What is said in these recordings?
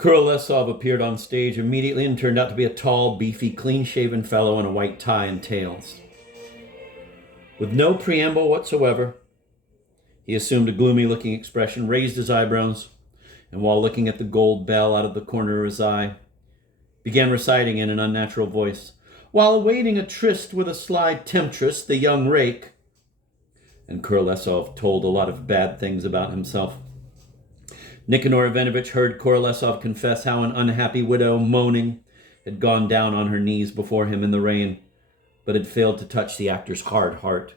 Kurolesov appeared on stage immediately and turned out to be a tall, beefy, clean-shaven fellow in a white tie and tails. With no preamble whatsoever, he assumed a gloomy-looking expression, raised his eyebrows, and while looking at the gold bell out of the corner of his eye, began reciting in an unnatural voice, "While awaiting a tryst with a sly temptress, the young rake," and Kurolesov told a lot of bad things about himself. Nikanor Ivanovich heard Kurolesov confess how an unhappy widow, moaning, had gone down on her knees before him in the rain, but had failed to touch the actor's hard heart.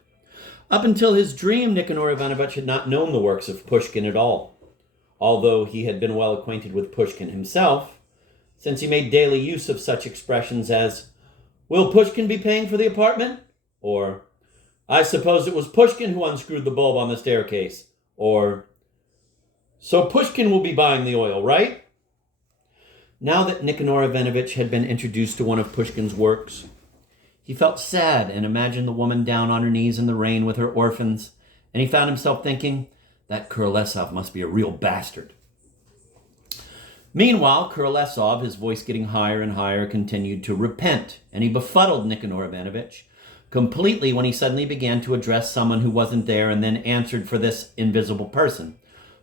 Up until his dream, Nikanor Ivanovich had not known the works of Pushkin at all, although he had been well acquainted with Pushkin himself, since he made daily use of such expressions as, "Will Pushkin be paying for the apartment?" Or, "I suppose it was Pushkin who unscrewed the bulb on the staircase," or, "So Pushkin will be buying the oil, right?" Now that Nikanor Ivanovich had been introduced to one of Pushkin's works, he felt sad and imagined the woman down on her knees in the rain with her orphans, and he found himself thinking, that Kurolesov must be a real bastard. Meanwhile, Kurolesov, his voice getting higher and higher, continued to repent, and he befuddled Nikanor Ivanovich completely when he suddenly began to address someone who wasn't there and then answered for this invisible person,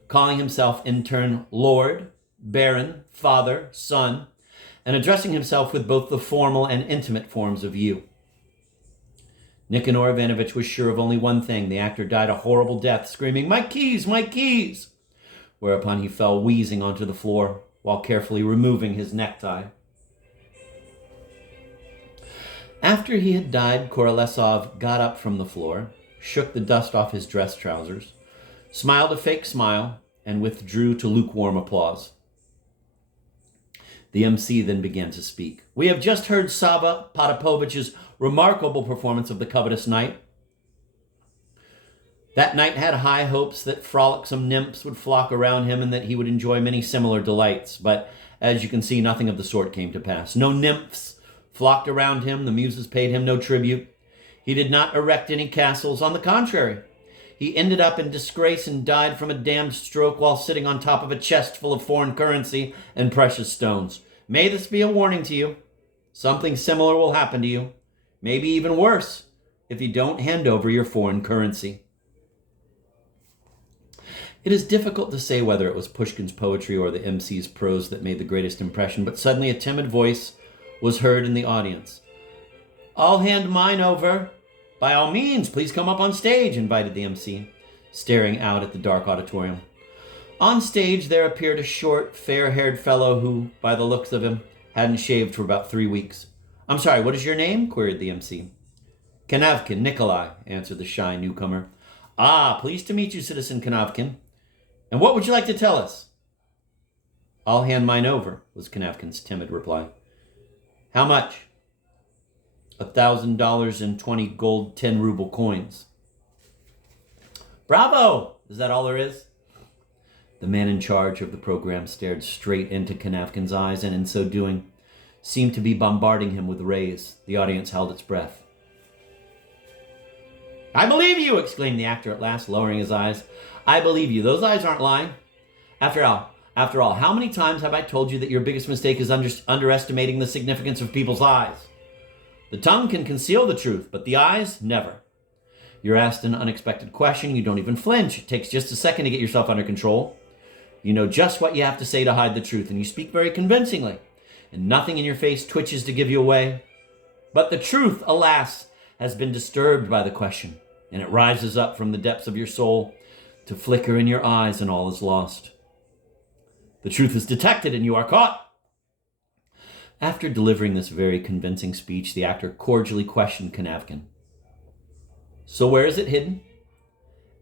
calling himself in turn Lord, Baron, Father, Son, and addressing himself with both the formal and intimate forms of you. Nikanor Ivanovich was sure of only one thing. The actor died a horrible death, screaming, "My keys, my keys!" Whereupon he fell wheezing onto the floor while carefully removing his necktie. After he had died, Kurolesov got up from the floor, shook the dust off his dress trousers, smiled a fake smile, and withdrew to lukewarm applause. The MC then began to speak. "We have just heard Sava Potapovich's remarkable performance of The Covetous Knight. That knight had high hopes that frolicsome nymphs would flock around him and that he would enjoy many similar delights, but as you can see, nothing of the sort came to pass. No nymphs flocked around him, the muses paid him no tribute. He did not erect any castles. On the contrary, he ended up in disgrace and died from a damned stroke while sitting on top of a chest full of foreign currency and precious stones. May this be a warning to you. Something similar will happen to you, maybe even worse, if you don't hand over your foreign currency." It is difficult to say whether it was Pushkin's poetry or the MC's prose that made the greatest impression, but suddenly a timid voice was heard in the audience. "I'll hand mine over." "By all means, please come up on stage," invited the MC, staring out at the dark auditorium. On stage, there appeared a short, fair-haired fellow who, by the looks of him, hadn't shaved for about 3 weeks. "I'm sorry, what is your name?" queried the MC. "Kanavkin, Nikolai," answered the shy newcomer. "Ah, pleased to meet you, Citizen Kanavkin. And what would you like to tell us?" "I'll hand mine over," was Kanavkin's timid reply. "How much?" $1,000 in 20 gold 10-ruble coins. "Bravo! Is that all there is?" The man in charge of the program stared straight into Kanavkin's eyes and in so doing seemed to be bombarding him with rays. The audience held its breath. "I believe you!" exclaimed the actor at last, lowering his eyes. "I believe you. Those eyes aren't lying. After all, how many times have I told you that your biggest mistake is underestimating the significance of people's eyes? The tongue can conceal the truth, but the eyes, never. You're asked an unexpected question, you don't even flinch. It takes just a second to get yourself under control. You know just what you have to say to hide the truth, and you speak very convincingly, and nothing in your face twitches to give you away. But the truth, alas, has been disturbed by the question, and it rises up from the depths of your soul to flicker in your eyes, and all is lost. The truth is detected, and you are caught." After delivering this very convincing speech, the actor cordially questioned Kanavkin. "So where is it hidden?"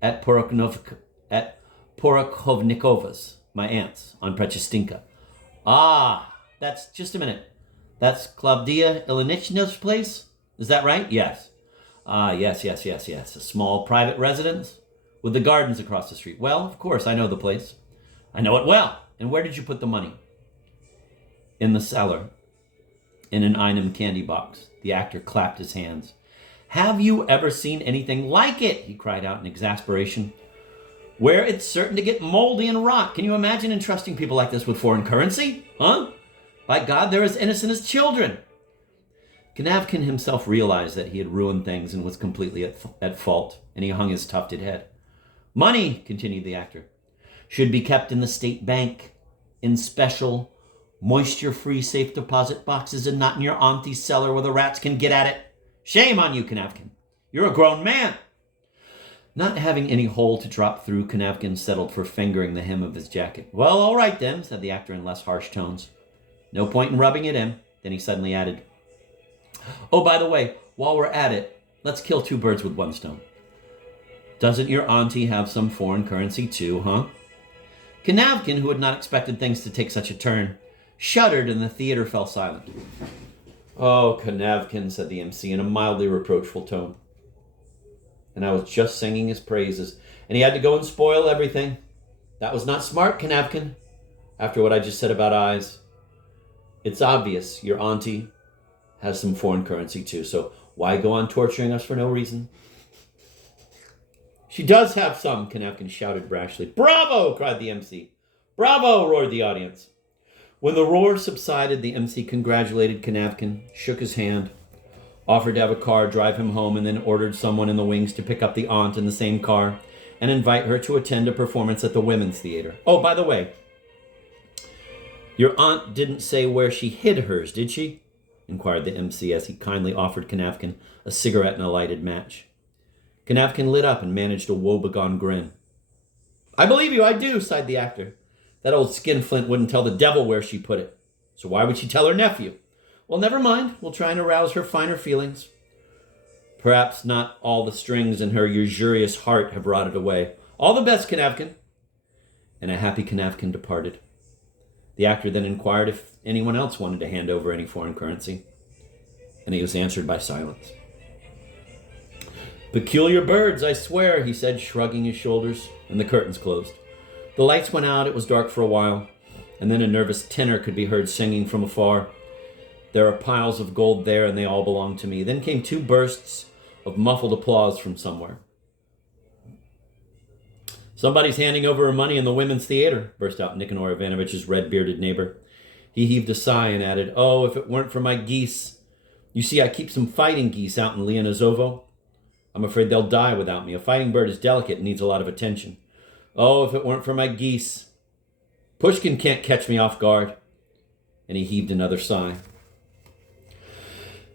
At Porokhovnikova's, my aunt's, on Prechestinka." "Ah, that's just a minute. That's Klavdia Ilinichna's place? Is that right?" "Yes." "Ah, yes. A small private residence with the gardens across the street. Well, of course, I know the place." "I know it well. And where did you put the money?" "In the cellar, in an Einem candy box." The actor clapped his hands. "Have you ever seen anything like it?" he cried out in exasperation. where it's certain to get moldy and rot. Can you imagine entrusting people like this with foreign currency? Huh? By God, they're as innocent as children. Kanavkin himself realized that he had ruined things and was completely at fault, and he hung his tufted head. Money, continued the actor, should be kept in the state bank, in special, moisture-free safe deposit boxes, and not in your auntie's cellar where the rats can get at it. Shame on you, Kanavkin. You're a grown man. Not having any hole to drop through, Kanavkin settled for fingering the hem of his jacket. Well, all right then, said the actor in less harsh tones. No point in rubbing it in. Then he suddenly added, oh, by the way, while we're at it, let's kill two birds with one stone. Doesn't your auntie have some foreign currency too, huh? Kanavkin, who had not expected things to take such a turn, shuddered and the theater fell silent. Oh, Kanavkin, said the MC in a mildly reproachful tone. And I was just singing his praises, and he had to go and spoil everything. That was not smart, Kanavkin, after what I just said about eyes. It's obvious your auntie has some foreign currency too, so why go on torturing us for no reason? She does have some, Kanavkin shouted brashly. Bravo, cried the MC. Bravo, roared the audience. When the roar subsided, the MC congratulated Kanavkin, shook his hand, offered to have a car drive him home, and then ordered someone in the wings to pick up the aunt in the same car and invite her to attend a performance at the Women's Theater. Oh, by the way, your aunt didn't say where she hid hers, did she? Inquired the MC as he kindly offered Kanavkin a cigarette and a lighted match. Kanavkin lit up and managed a woebegone grin. I believe you, I do, sighed the actor. That old skinflint wouldn't tell the devil where she put it. So why would she tell her nephew? Well, never mind. We'll try and arouse her finer feelings. Perhaps not all the strings in her usurious heart have rotted away. All the best, Kanavkin. And a happy Kanavkin departed. The actor then inquired if anyone else wanted to hand over any foreign currency, and he was answered by silence. Peculiar birds, I swear, he said, shrugging his shoulders, and the curtains closed. The lights went out, it was dark for a while, and then a nervous tenor could be heard singing from afar. There are piles of gold there, and they all belong to me. Then came two bursts of muffled applause from somewhere. Somebody's handing over her money in the Women's Theater, burst out Nicanor Ivanovich's red-bearded neighbor. He heaved a sigh and added, oh, if it weren't for my geese. You see, I keep some fighting geese out in Lianozovo. I'm afraid they'll die without me. A fighting bird is delicate and needs a lot of attention. Oh, if it weren't for my geese. Pushkin can't catch me off guard. And he heaved another sigh.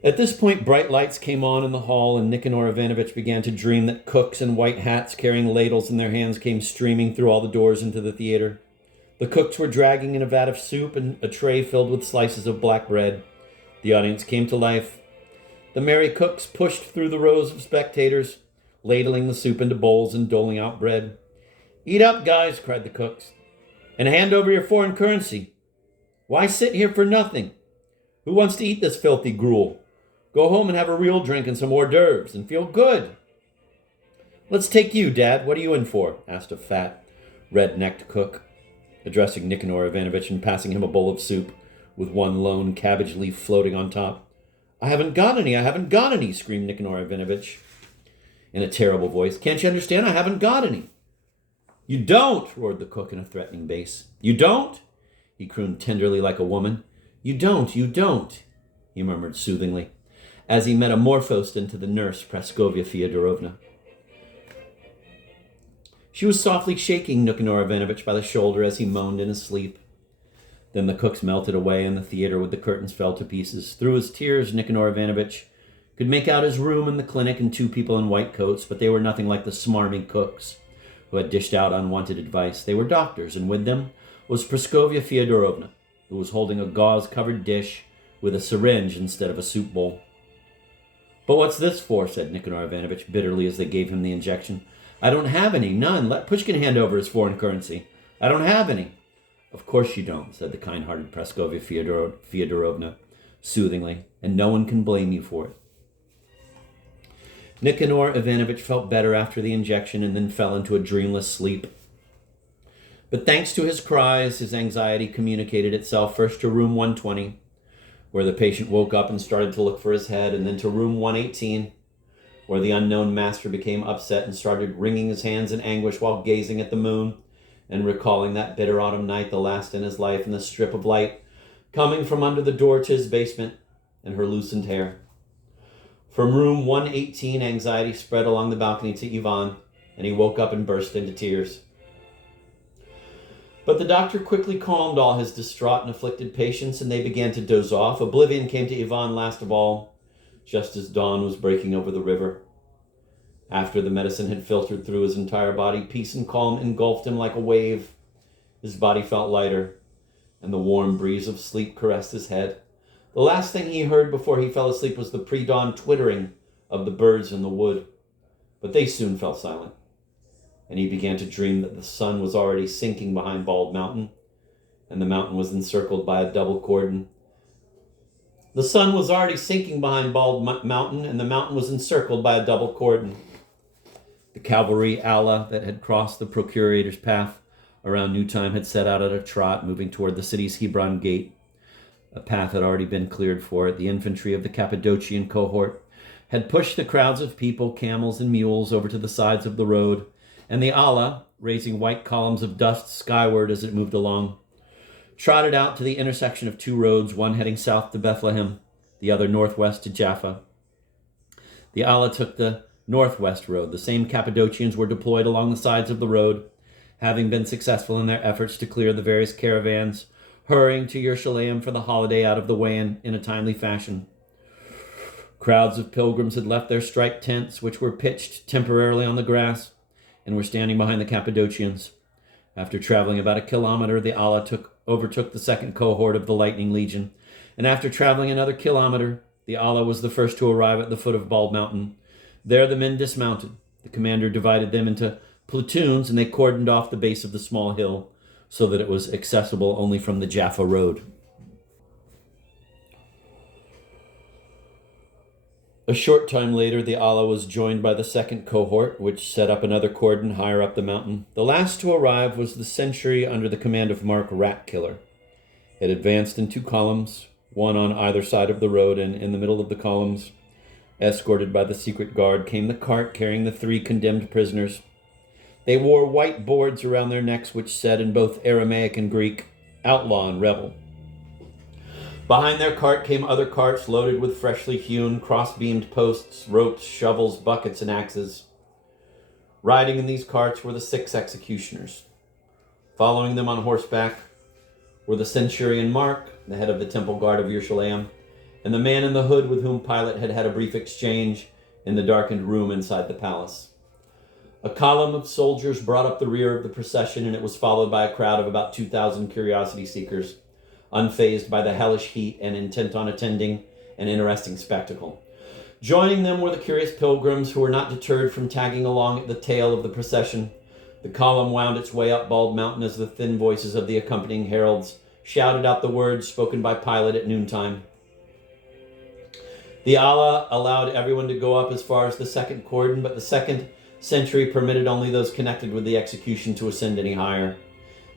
At this point, bright lights came on in the hall, and Nicanor Ivanovich began to dream that cooks in white hats carrying ladles in their hands came streaming through all the doors into the theater. The cooks were dragging in a vat of soup and a tray filled with slices of black bread. The audience came to life. The merry cooks pushed through the rows of spectators, ladling the soup into bowls and doling out bread. Eat up, guys, cried the cooks, and hand over your foreign currency. Why sit here for nothing? Who wants to eat this filthy gruel? Go home and have a real drink and some hors d'oeuvres and feel good. Let's take you, Dad. What are you in for? Asked a fat, red-necked cook, addressing Nicanor Ivanovich and passing him a bowl of soup with one lone cabbage leaf floating on top. I haven't got any, screamed Nicanor Ivanovich in a terrible voice. Can't you understand? I haven't got any. You don't, roared the cook in a threatening bass. You don't? He crooned tenderly like a woman. You don't, he murmured soothingly, as he metamorphosed into the nurse, Praskovia Fyodorovna. She was softly shaking Nicanor Ivanovich by the shoulder as he moaned in his sleep. Then the cooks melted away in the theater with the curtains fell to pieces. Through his tears, Nicanor Ivanovich could make out his room in the clinic and two people in white coats, but they were nothing like the smarmy cooks who had dished out unwanted advice. They were doctors, and with them was Praskovia Fyodorovna, who was holding a gauze-covered dish with a syringe instead of a soup bowl. But what's this for? Said Nicanor Ivanovich bitterly as they gave him the injection. I don't have any, none. Let Pushkin hand over his foreign currency. I don't have any. Of course you don't, said the kind-hearted Praskovia Fyodorovna soothingly, and no one can blame you for it. Nicanor Ivanovich felt better after the injection and then fell into a dreamless sleep. But thanks to his cries, his anxiety communicated itself first to room 120, where the patient woke up and started to look for his head, and then to room 118, where the unknown master became upset and started wringing his hands in anguish while gazing at the moon and recalling that bitter autumn night, the last in his life, and the strip of light coming from under the door to his basement and her loosened hair. From room 118, anxiety spread along the balcony to Ivan, and he woke up and burst into tears. But the doctor quickly calmed all his distraught and afflicted patients, and they began to doze off. Oblivion came to Ivan last of all, just as dawn was breaking over the river. After the medicine had filtered through his entire body, peace and calm engulfed him like a wave. His body felt lighter, and the warm breeze of sleep caressed his head. The last thing he heard before he fell asleep was the pre-dawn twittering of the birds in the wood. But they soon fell silent, and he began to dream that the sun was already sinking behind Bald Mountain, and the mountain was encircled by a double cordon. The sun was already sinking behind Bald Mountain, and the mountain was encircled by a double cordon. The cavalry ala that had crossed the procurator's path around noontime had set out at a trot, moving toward the city's Hebron gate. A path had already been cleared for it. The infantry of the Cappadocian cohort had pushed the crowds of people, camels, and mules over to the sides of the road, and the ala, raising white columns of dust skyward as it moved along, trotted out to the intersection of two roads, one heading south to Bethlehem, the other northwest to Jaffa. The ala took the northwest road. The same Cappadocians were deployed along the sides of the road, having been successful in their efforts to clear the various caravans, hurrying to Yerushalayim for the holiday out of the way in a timely fashion. Crowds of pilgrims had left their striped tents, which were pitched temporarily on the grass, and were standing behind the Cappadocians. After traveling about a kilometer, the ala overtook the second cohort of the Lightning Legion, and after traveling another kilometer, the ala was the first to arrive at the foot of Bald Mountain. There the men dismounted. The commander divided them into platoons, and they cordoned off the base of the small hill so that it was accessible only from the Jaffa road. A short time later, the ala was joined by the second cohort, which set up another cordon higher up the mountain. The last to arrive was the century under the command of Mark Ratkiller. It advanced in two columns, one on either side of the road, and in the middle of the columns, escorted by the secret guard, came the cart carrying the three condemned prisoners. They wore white boards around their necks which said in both Aramaic and Greek, "Outlaw and Rebel." Behind their cart came other carts loaded with freshly hewn, cross-beamed posts, ropes, shovels, buckets, and axes. Riding in these carts were the 6 executioners. Following them on horseback were the centurion Mark, the head of the temple guard of Yerushalayim, and the man in the hood with whom Pilate had had a brief exchange in the darkened room inside the palace. A column of soldiers brought up the rear of the procession, and it was followed by a crowd of about 2,000 curiosity seekers, unfazed by the hellish heat and intent on attending an interesting spectacle. Joining them were the curious pilgrims who were not deterred from tagging along at the tail of the procession. The column wound its way up Bald Mountain as the thin voices of the accompanying heralds shouted out the words spoken by Pilate at noontime. The ala allowed everyone to go up as far as the second cordon, but the second century permitted only those connected with the execution to ascend any higher.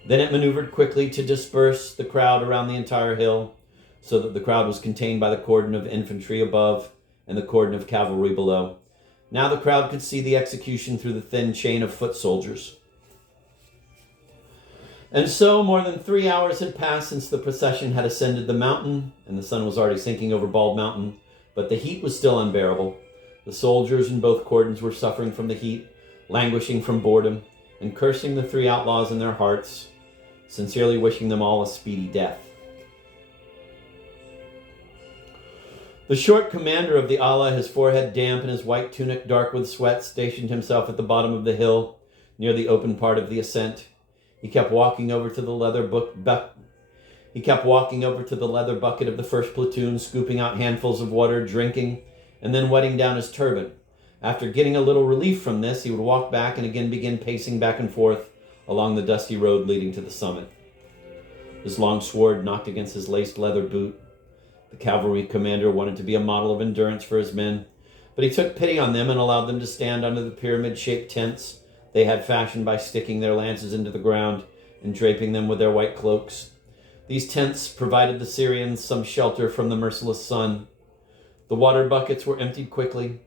Then it maneuvered quickly to disperse the crowd around the entire hill, so that the crowd was contained by the cordon of infantry above and the cordon of cavalry below. Now the crowd could see the execution through the thin chain of foot soldiers. And so more than 3 hours had passed since the procession had ascended the mountain, and the sun was already sinking over Bald Mountain, but the heat was still unbearable. The soldiers in both cordons were suffering from the heat, languishing from boredom, and cursing the 3 outlaws in their hearts, sincerely wishing them all a speedy death. The short commander of the ala, his forehead damp and his white tunic dark with sweat, stationed himself at the bottom of the hill, near the open part of the ascent. He kept walking over to the leather bucket of the first platoon, scooping out handfuls of water, drinking, and then wetting down his turban. After getting a little relief from this, he would walk back and again begin pacing back and forth along the dusty road leading to the summit. His long sword knocked against his laced leather boot. The cavalry commander wanted to be a model of endurance for his men, but he took pity on them and allowed them to stand under the pyramid-shaped tents they had fashioned by sticking their lances into the ground and draping them with their white cloaks. These tents provided the Syrians some shelter from the merciless sun. The water buckets were emptied quickly,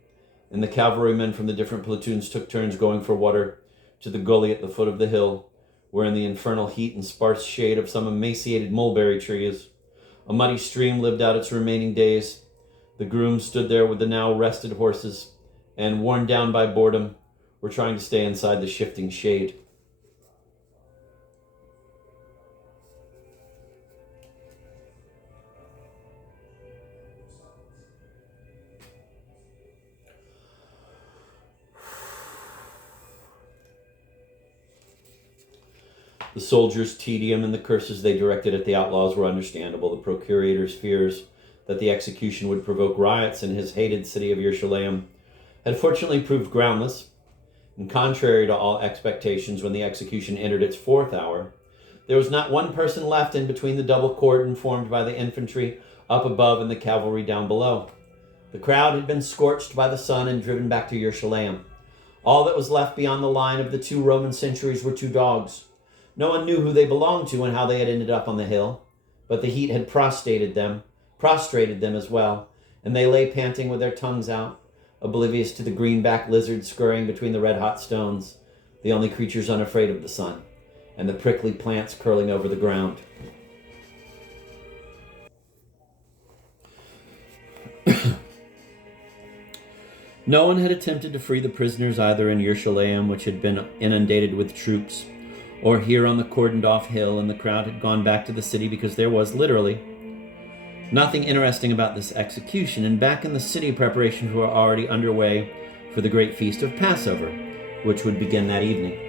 and the cavalrymen from the different platoons took turns going for water to the gully at the foot of the hill, where in the infernal heat and sparse shade of some emaciated mulberry trees, a muddy stream lived out its remaining days. The grooms stood there with the now rested horses, and, worn down by boredom, were trying to stay inside the shifting shade. The soldiers' tedium and the curses they directed at the outlaws were understandable. The procurator's fears that the execution would provoke riots in his hated city of Yerushalayim had fortunately proved groundless, and contrary to all expectations, when the execution entered its 4th hour, there was not one person left in between the double cordon formed by the infantry up above and the cavalry down below. The crowd had been scorched by the sun and driven back to Yerushalayim. All that was left beyond the line of the 2 Roman sentries were 2 dogs. No one knew who they belonged to and how they had ended up on the hill, but the heat had prostrated them as well, and they lay panting with their tongues out, oblivious to the greenback lizards scurrying between the red-hot stones, the only creatures unafraid of the sun, and the prickly plants curling over the ground. No one had attempted to free the prisoners either in Yerushalayim, which had been inundated with troops, or here on the cordoned-off hill, and the crowd had gone back to the city because there was, literally, nothing interesting about this execution, and back in the city preparations were already underway for the great feast of Passover, which would begin that evening.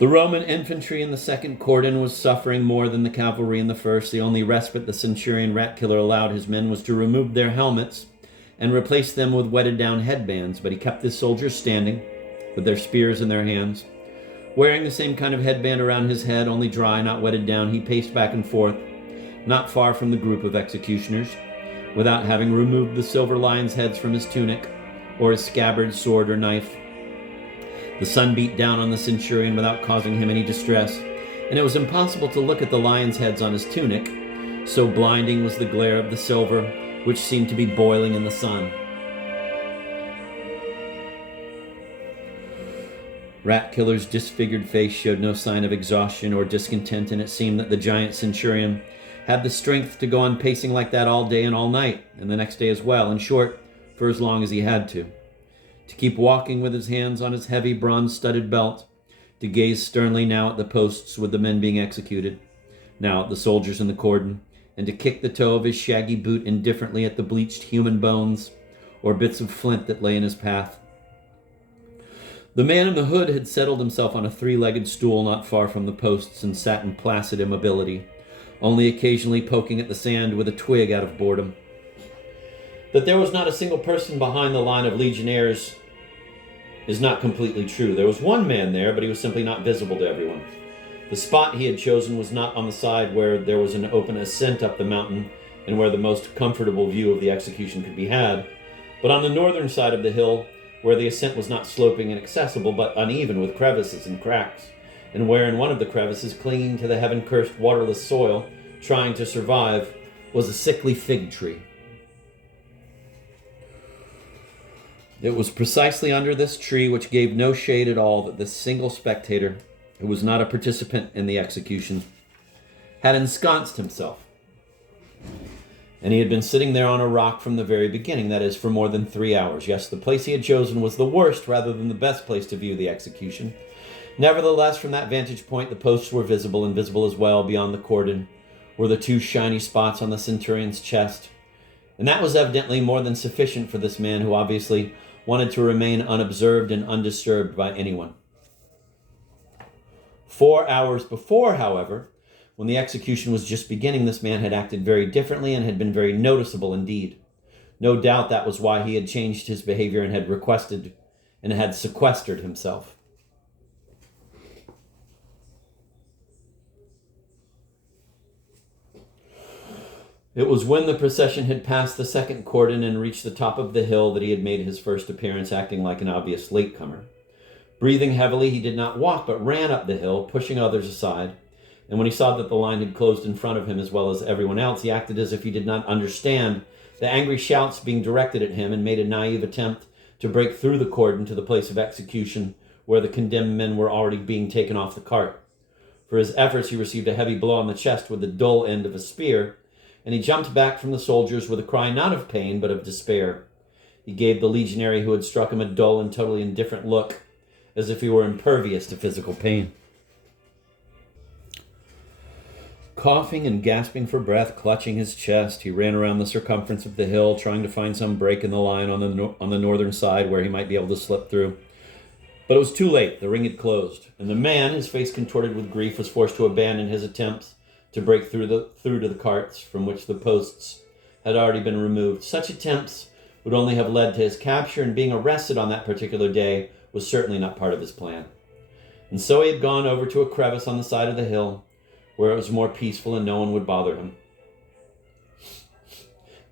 The Roman infantry in the 2nd cordon was suffering more than the cavalry in the 1st. The only respite the centurion rat-killer allowed his men was to remove their helmets and replace them with wetted-down headbands, but he kept his soldiers standing, with their spears in their hands. Wearing the same kind of headband around his head, only dry, not wetted down, he paced back and forth, not far from the group of executioners, without having removed the silver lion's heads from his tunic, or his scabbard, sword, or knife. The sun beat down on the centurion without causing him any distress, and it was impossible to look at the lion's heads on his tunic, so blinding was the glare of the silver, which seemed to be boiling in the sun. Rat-killer's disfigured face showed no sign of exhaustion or discontent, and it seemed that the giant centurion had the strength to go on pacing like that all day and all night, and the next day as well, in short, for as long as he had to keep walking with his hands on his heavy bronze-studded belt, to gaze sternly now at the posts with the men being executed, now at the soldiers in the cordon, and to kick the toe of his shaggy boot indifferently at the bleached human bones or bits of flint that lay in his path. The man in the hood had settled himself on a 3-legged stool not far from the posts and sat in placid immobility, only occasionally poking at the sand with a twig out of boredom. That there was not a single person behind the line of legionnaires is not completely true. There was one man there, but he was simply not visible to everyone. The spot he had chosen was not on the side where there was an open ascent up the mountain and where the most comfortable view of the execution could be had, but on the northern side of the hill, where the ascent was not sloping and accessible, but uneven with crevices and cracks, and where in one of the crevices, clinging to the heaven-cursed waterless soil, trying to survive, was a sickly fig tree. It was precisely under this tree, which gave no shade at all, that this single spectator, who was not a participant in the execution, had ensconced himself. And he had been sitting there on a rock from the very beginning, that is, for more than 3 hours. Yes, the place he had chosen was the worst rather than the best place to view the execution. Nevertheless, from that vantage point, the posts were visible, and visible as well beyond the cordon were the 2 shiny spots on the centurion's chest. And that was evidently more than sufficient for this man, who obviously wanted to remain unobserved and undisturbed by anyone. 4 hours before, however, when the execution was just beginning, this man had acted very differently and had been very noticeable indeed. No doubt that was why he had changed his behavior and had requested and had sequestered himself. It was when the procession had passed the 2nd cordon and reached the top of the hill that he had made his first appearance, acting like an obvious latecomer. Breathing heavily, he did not walk, but ran up the hill, pushing others aside. And when he saw that the line had closed in front of him as well as everyone else, he acted as if he did not understand the angry shouts being directed at him, and made a naive attempt to break through the cordon to the place of execution where the condemned men were already being taken off the cart. For his efforts, he received a heavy blow on the chest with the dull end of a spear, and he jumped back from the soldiers with a cry not of pain, but of despair. He gave the legionary who had struck him a dull and totally indifferent look, as if he were impervious to physical pain. Coughing and gasping for breath, clutching his chest, he ran around the circumference of the hill, trying to find some break in the line on the northern side where he might be able to slip through. But it was too late. The ring had closed, and the man, his face contorted with grief, was forced to abandon his attempts to break through to the carts from which the posts had already been removed. Such attempts would only have led to his capture, and being arrested on that particular day was certainly not part of his plan. And so he had gone over to a crevice on the side of the hill, where it was more peaceful and no one would bother him.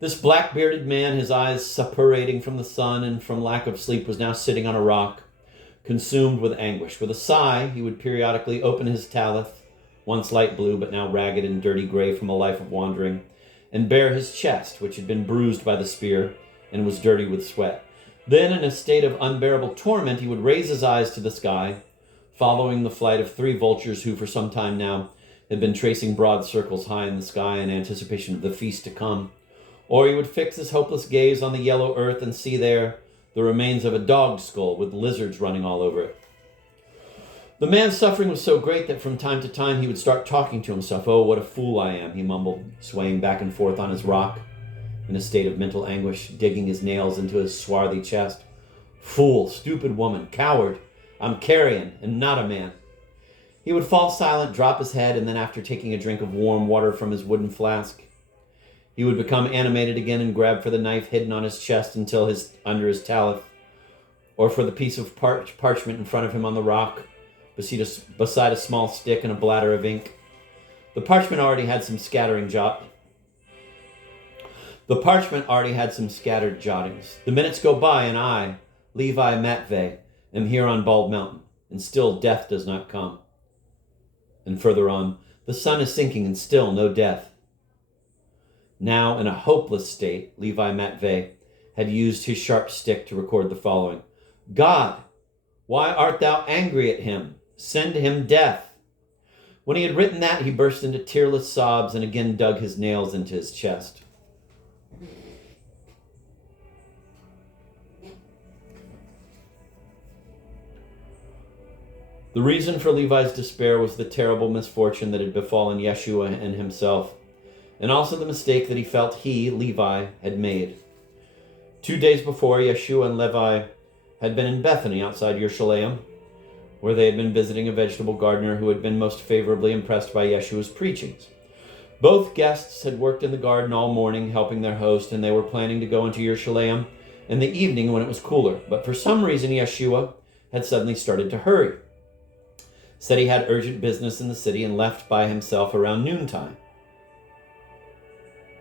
This black-bearded man, his eyes suppurating from the sun and from lack of sleep, was now sitting on a rock, consumed with anguish. With a sigh, he would periodically open his talith, once light blue but now ragged and dirty gray from a life of wandering, and bare his chest, which had been bruised by the spear and was dirty with sweat. Then, in a state of unbearable torment, he would raise his eyes to the sky, following the flight of 3 vultures who, for some time now, had been tracing broad circles high in the sky in anticipation of the feast to come. Or he would fix his hopeless gaze on the yellow earth and see there the remains of a dog's skull with lizards running all over it. The man's suffering was so great that from time to time he would start talking to himself. "Oh, what a fool I am," he mumbled, swaying back and forth on his rock in a state of mental anguish, digging his nails into his swarthy chest. "Fool, stupid woman, coward, I'm carrion and not a man." He would fall silent, drop his head, and then after taking a drink of warm water from his wooden flask, he would become animated again and grab for the knife hidden on his chest until under his talith, or for the piece of parchment in front of him on the rock, beside a small stick and a bladder of ink. The parchment already had some scattered jottings. The minutes go by, and I, Levi Matvey, am here on Bald Mountain, and still death does not come. And further on, the sun is sinking, and still no death. Now, in a hopeless state, Levi Matvey had used his sharp stick to record the following: "God, why art thou angry at him? Send him death." When he had written that, he burst into tearless sobs and again dug his nails into his chest. The reason for Levi's despair was the terrible misfortune that had befallen Yeshua and himself, and also the mistake that he felt he, Levi, had made. 2 days before, Yeshua and Levi had been in Bethany outside Yerushalayim, where they had been visiting a vegetable gardener who had been most favorably impressed by Yeshua's preachings. Both guests had worked in the garden all morning, helping their host, and they were planning to go into Yerushalayim in the evening when it was cooler. But for some reason, Yeshua had suddenly started to hurry. Said he had urgent business in the city and left by himself around noontime.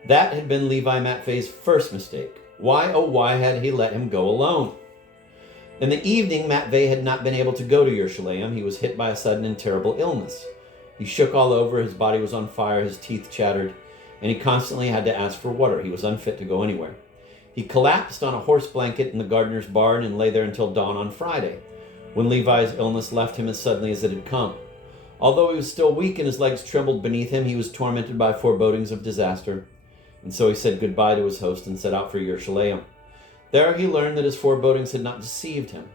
That had been Levi Matvey's first mistake. Why, oh why had he let him go alone? In the evening, Matvey had not been able to go to Yerushalayim. He was hit by a sudden and terrible illness. He shook all over, his body was on fire, his teeth chattered, and he constantly had to ask for water. He was unfit to go anywhere. He collapsed on a horse blanket in the gardener's barn and lay there until dawn on Friday, when Levi's illness left him as suddenly as it had come. Although he was still weak and his legs trembled beneath him, he was tormented by forebodings of disaster. And so he said goodbye to his host and set out for Yerushalayim. There he learned that his forebodings had not deceived him.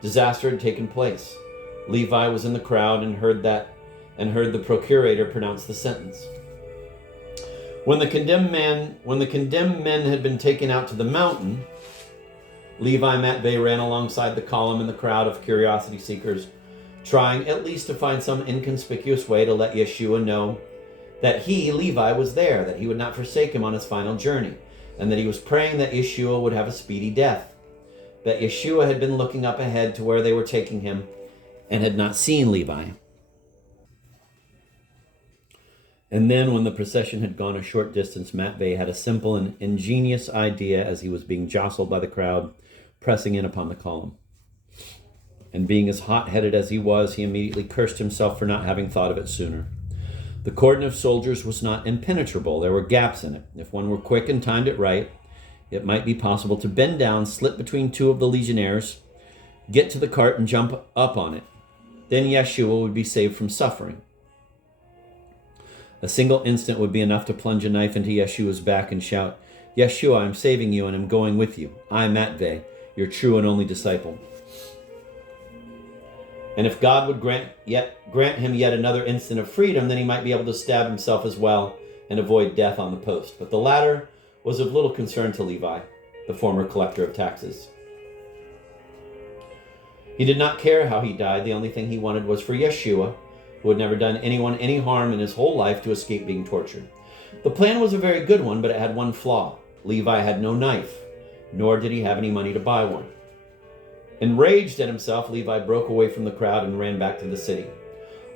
Disaster had taken place. Levi was in the crowd and heard the procurator pronounce the sentence. When the condemned men had been taken out to the mountain, Levi Matvey ran alongside the column in the crowd of curiosity seekers, trying at least to find some inconspicuous way to let Yeshua know that he, Levi, was there, that he would not forsake him on his final journey, and that he was praying that Yeshua would have a speedy death, that Yeshua had been looking up ahead to where they were taking him and had not seen Levi. And then, when the procession had gone a short distance, Matvey had a simple and ingenious idea as he was being jostled by the crowd pressing in upon the column. And being as hot-headed as he was, he immediately cursed himself for not having thought of it sooner. The cordon of soldiers was not impenetrable. There were gaps in it. If one were quick and timed it right, it might be possible to bend down, slip between two of the legionnaires, get to the cart, and jump up on it. Then Yeshua would be saved from suffering. A single instant would be enough to plunge a knife into Yeshua's back and shout, "Yeshua, I'm saving you and I'm going with you. I'm Matveh, your true and only disciple." And if God would grant him yet another instant of freedom, then he might be able to stab himself as well and avoid death on the post. But the latter was of little concern to Levi, the former collector of taxes. He did not care how he died. The only thing he wanted was for Yeshua, who had never done anyone any harm in his whole life, to escape being tortured. The plan was a very good one, but it had one flaw. Levi had no knife, nor did he have any money to buy one. Enraged at himself, Levi broke away from the crowd and ran back to the city.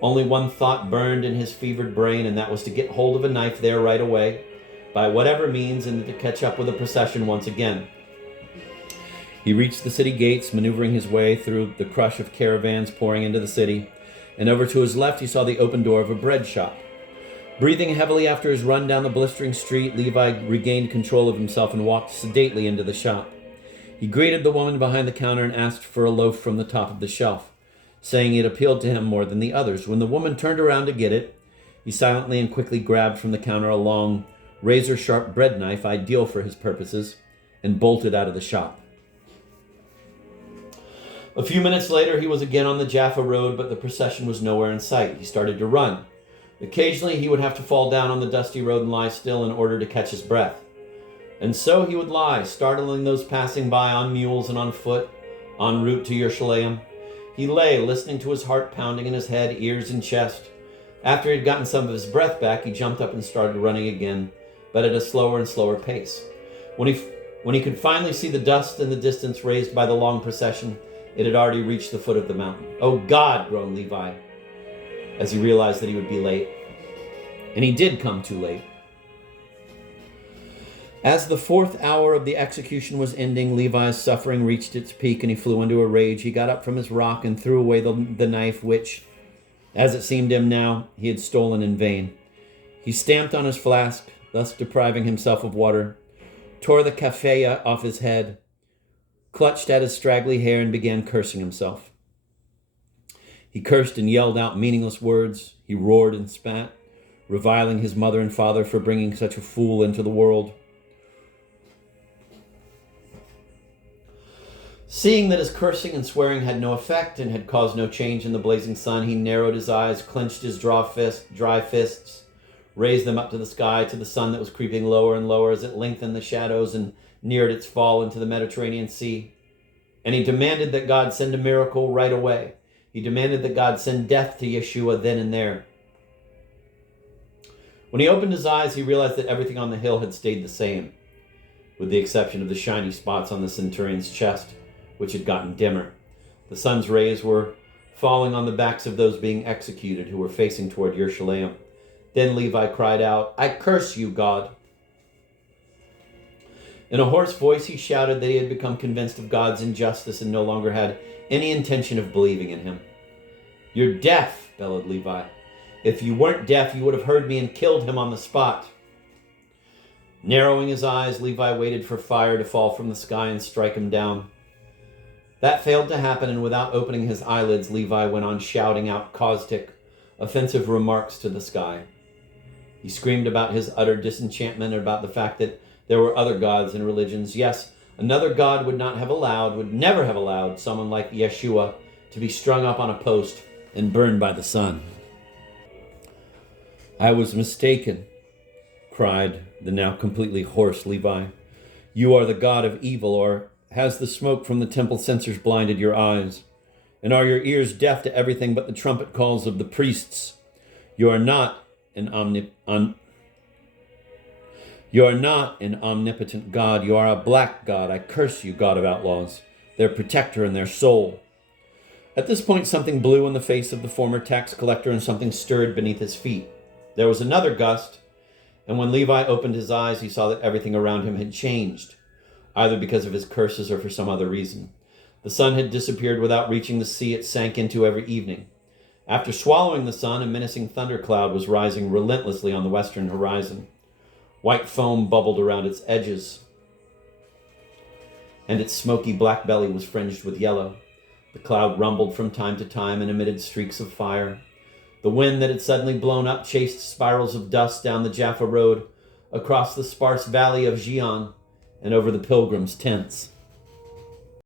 Only one thought burned in his fevered brain, and that was to get hold of a knife there right away, by whatever means, and to catch up with the procession once again. He reached the city gates, maneuvering his way through the crush of caravans pouring into the city, and over to his left he saw the open door of a bread shop. Breathing heavily after his run down the blistering street, Levi regained control of himself and walked sedately into the shop. He greeted the woman behind the counter and asked for a loaf from the top of the shelf, saying it appealed to him more than the others. When the woman turned around to get it, he silently and quickly grabbed from the counter a long, razor-sharp bread knife, ideal for his purposes, and bolted out of the shop. A few minutes later, he was again on the Jaffa road, but the procession was nowhere in sight. He started to run. Occasionally, he would have to fall down on the dusty road and lie still in order to catch his breath. And so he would lie, startling those passing by on mules and on foot, en route to Yerushalayim. He lay, listening to his heart pounding in his head, ears, and chest. After he had gotten some of his breath back, he jumped up and started running again, but at a slower and slower pace. When he could finally see the dust in the distance raised by the long procession, it had already reached the foot of the mountain. "Oh God," groaned Levi, as he realized that he would be late. And he did come too late. As the fourth hour of the execution was ending, Levi's suffering reached its peak, and he flew into a rage. He got up from his rock and threw away the knife which, as it seemed to him now, he had stolen in vain. He stamped on his flask, thus depriving himself of water, tore the kafaya off his head, clutched at his straggly hair, and began cursing himself. He cursed and yelled out meaningless words. He roared and spat, reviling his mother and father for bringing such a fool into the world. Seeing that his cursing and swearing had no effect and had caused no change in the blazing sun, he narrowed his eyes, clenched his dry fists, raised them up to the sky, to the sun that was creeping lower and lower as it lengthened the shadows and neared its fall into the Mediterranean Sea. And he demanded that God send a miracle right away. He demanded that God send death to Yeshua then and there. When he opened his eyes, he realized that everything on the hill had stayed the same, with the exception of the shiny spots on the centurion's chest, which had gotten dimmer. The sun's rays were falling on the backs of those being executed who were facing toward Yerushalayim. Then Levi cried out, "I curse you, God." In a hoarse voice, he shouted that he had become convinced of God's injustice and no longer had any intention of believing in him. "You're deaf," bellowed Levi. "If you weren't deaf, you would have heard me and killed him on the spot." Narrowing his eyes, Levi waited for fire to fall from the sky and strike him down. That failed to happen, and without opening his eyelids, Levi went on shouting out caustic, offensive remarks to the sky. He screamed about his utter disenchantment and about the fact that there were other gods and religions. Yes, another God would never have allowed someone like Yeshua to be strung up on a post and burned by the sun. "I was mistaken," cried the now completely hoarse Levi. "You are the God of evil, or has the smoke from the temple censers blinded your eyes? And are your ears deaf to everything but the trumpet calls of the priests? You are not an omnipotent God. You are a black God. I curse you, God of outlaws, their protector and their soul." At this point, something blew in the face of the former tax collector and something stirred beneath his feet. There was another gust, and when Levi opened his eyes, he saw that everything around him had changed, either because of his curses or for some other reason. The sun had disappeared without reaching the sea it sank into every evening. After swallowing the sun, a menacing thundercloud was rising relentlessly on the western horizon. White foam bubbled around its edges. and its smoky black belly was fringed with yellow. The cloud rumbled from time to time and emitted streaks of fire. The wind that had suddenly blown up chased spirals of dust down the Jaffa Road, across the sparse valley of Xi'an, and over the pilgrims' tents.